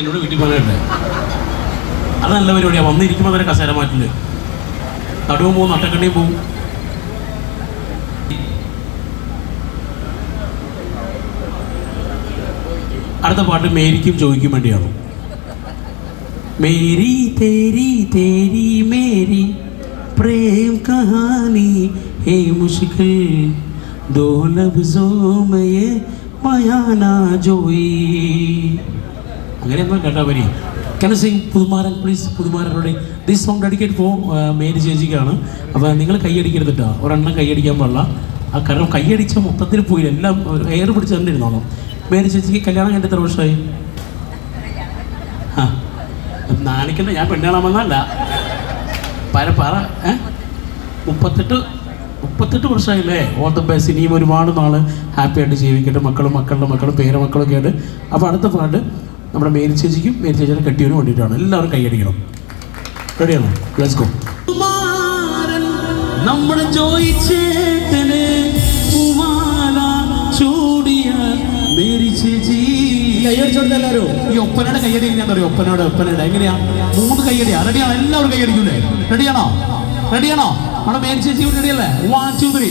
എന്നോട് വീട്ടിൽ പോകാനുണ്ട് അത് നല്ല പരിപാടിയാണ് വന്നിരിക്കുമ്പോൾ വരെ കസേര മാറ്റില്ല? നടുവും പോവും നട്ടക്കണ്ണിയും പോവും. അടുത്ത പാട്ട് മേരിക്കും ജോയിക്കും വേണ്ടിയാണ്? മേരി തേരി തേരി മേരി പ്രേം കഹാനി ഹേ മുഷ്കിൽ ദോ ലഫ്സോ മേ യേ മയാനാ ജോയി. അങ്ങനെ കേട്ടാൽ കേട്ടാ വരി കൻ സിംഗ് പുതുമാരൻ please പുതുമാരനോട്. This song dedicate for Mary ചേച്ചിക്കാണ്. അപ്പോൾ നിങ്ങൾ കൈയടിക്കരുത് കേട്ടോ ഒരെണ്ണം കൈയടിക്കാൻ പാടില്ല. ആ കാരണം കൈയടിച്ച മൊത്തത്തിൽ പോയി. എല്ലാം എയർ പിടിച്ച് തന്നെ ഇരുന്നോളാം മേരി ചേച്ചിക്ക് കല്യാണം കഴിഞ്ഞ എത്ര വർഷമായി? ആ നാണിക്കണ്ട ഞാൻ പെണ്ണാണമെന്നല്ല പല പറ ഏ? മുപ്പത്തെട്ട് മുപ്പത്തെട്ട് വർഷമായില്ലേ? ഓൾ ദ ബെസ്റ്റ് ഇനിയും ഒരുപാട് നാൾ ഹാപ്പി ആയിട്ട് ജീവിക്കട്ടെ. മക്കളും മക്കളുടെ മക്കളും പേരമക്കളൊക്കെ ആയിട്ട്. അപ്പോൾ അടുത്ത പാട്ട്. നമ്മുടെ മേരി ചേച്ചിക്കും മേരി ചേച്ചിയുടെ കെട്ടിയവനും വേണ്ടിയിട്ടാണ്. എല്ലാവരും കൈയടിക്കണം. റെഡിയാണോ ലെറ്റ്സ് ഗോ നമ്മുടെ ചോദിച്ചേട്ടന് പൂമാല ചൂടിയ മേരി ചേച്ചി. കൈയടിച്ചോടുത്തെല്ലാരും ഈ ഒപ്പനയുടെ കൈയടി എങ്ങനെയാ അറിയോ? ഒപ്പനയുടെ ഒപ്പനയുടെ. എങ്ങനെയാ? മൂന്ന് കൈയടിയാ റെഡിയാണോ എല്ലാവരും കൈയടിക്കൂലേ? റെഡിയാണോ റെഡിയാണോ നമ്മുടെ മേരി ചേച്ചി റെഡിയല്ലേ വൺ ടു ത്രീ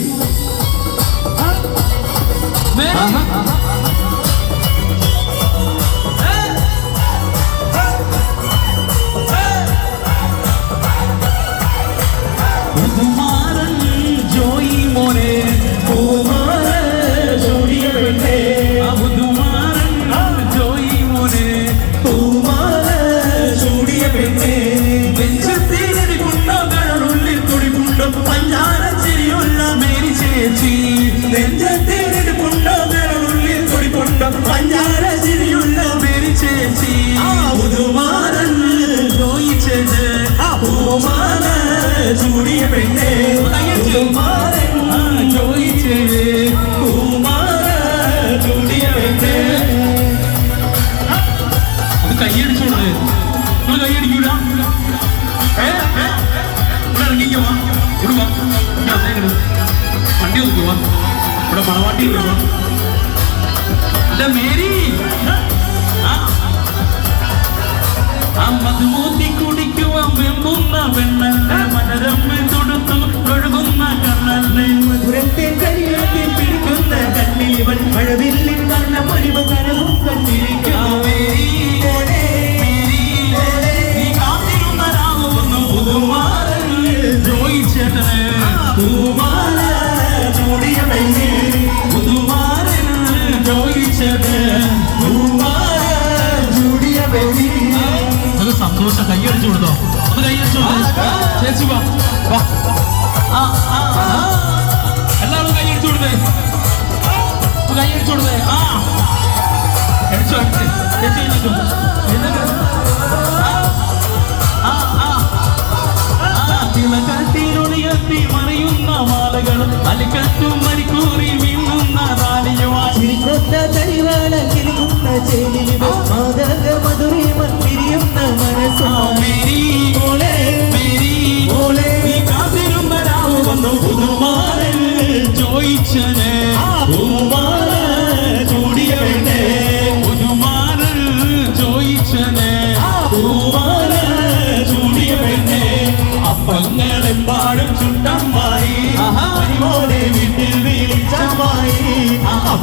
വണ്ടി നോക്കുവാ ഇവിടെ മണവാട്ടി ഇരിക്കുവാ. അല്ല മേരി. ആ. മധുമൂത്തി കുടിക്കുവാൻ വെമ്പുന്ന വെണ്ണല്ല മനരമ്മ തൊടുത്തു ഒഴുകുന്ന കണ്ണല്ലേ മധുരത്തെ കരിയാത്തിൽ പിടിക്കുന്ന കണ്ണിലിവൻ മഴവില്ലിൻ കണ്ണ പൊലിവ് കനവും എല്ലാവരും കൈയടിച്ചു കൊടുത്തേ. ഒന്ന് കൈയടിച്ചു കൊടുത്തേ. ആ. അടിച്ചു അടിച്ച് ആ തിളക്കത്തിനുളിയത്തി മറിയുന്ന മാലകൾ അലിക്കറ്റും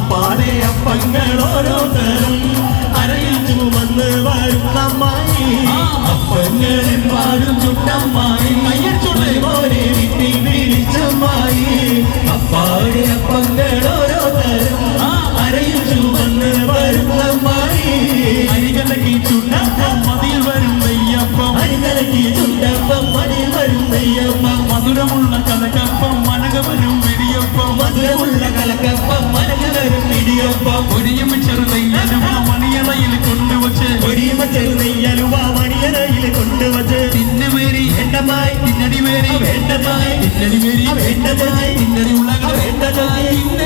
അപ്പാടെ അപ്പങ്ങൾ ഓരോ തരം അരയിൽ ചുമന്ന് വരും അമ്മായി അപ്പങ്ങളിൽ പാടും ചുട്ടമ്മായി മോനെ വിട്ടി വിളിച്ചമ്മായി അപ്പാടെ അപ്പങ്ങൾ ഓരോ തരം അരയിൽ ചുമന്ന് വരും അമ്മായി അരികലക്കി ചുണ്ടപ്പം മതിൽ വരും നെയ്യപ്പം. അരികലക്കി ചുണ്ടപ്പം മടിയിൽ വരും നെയ്യപ്പം. മധുരമുള്ള കലകപ്പം മേരി വേണ്ടമായി തിന്നടി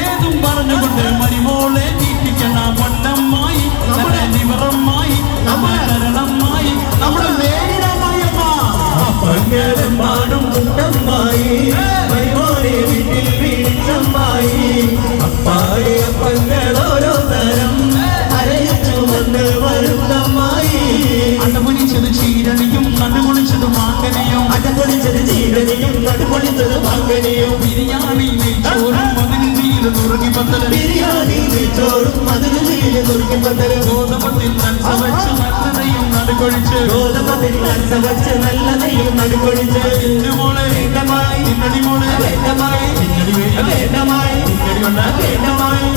ബിരിയാണി നെയ്ച്ചോറും അതിന് നീര് നുറുങ്ങി പന്തൽ ബിരിയാണി നെയ്ച്ചോറും അതിന് നീൽ നുറുക്കി പന്തലും ഗോതമ്പത്തിൽ നൻസ വെച്ച് നല്ലതയും നടുകൊഴിച്ച് ഗോതമ്പത്തിൽ നൻസ വച്ച് നല്ല നെയ്യും നടുക്കൊഴിച്ച് എന്റെ മോളെ വേണ്ടമായി നിന്നടി മോളെ വേണ്ടമായി നിന്നടി വേണ്ട വേണ്ടമായി നിന്നടി വേണ്ട വേണ്ടമായി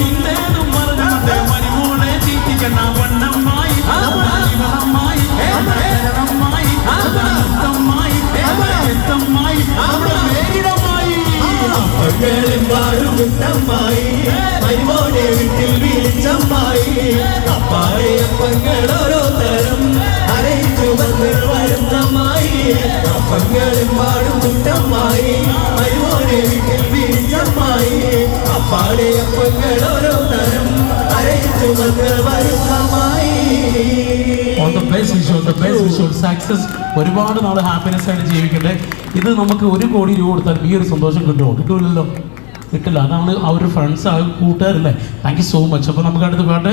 മുത്തമ്മായി മരുമോനെ വീട്ടിൽ വിളിച്ചമ്മായി. അപ്പാടെ അപ്പങ്ങൾ ഓരോ തരം അരയിച്ചു വന്ന് വരുന്നമ്മായി അപ്പങ്ങളും പാടുമുട്ടമ്മായി മരുമോനെ വീട്ടിൽ വിളിച്ചമ്മായി. അപ്പാടെ അപ്പങ്ങൾ ഓരോ തരം അരയിച്ചു വന്ന് വരുന്നമ്മായി all the best wish all the best wish success ഒരുപാട് നാൾ ഹാപ്പിനെസ് ആയിട്ട് ജീവിക്കട്ടെ ഇത് നമുക്ക് ഒരു കോടി രൂപ കൊടുത്താൽ ഈ ഒരു സന്തോഷം കിട്ടുമോ? കിട്ടൂലല്ലോ. കിട്ടില്ല. അതാണ് ആ ഒരു ഫ്രണ്ട്സ് ആ കൂട്ടുകാരല്ലേ? താങ്ക് യു സോ മച്ച് അപ്പോൾ നമുക്ക് അടുത്ത് പാട്ട്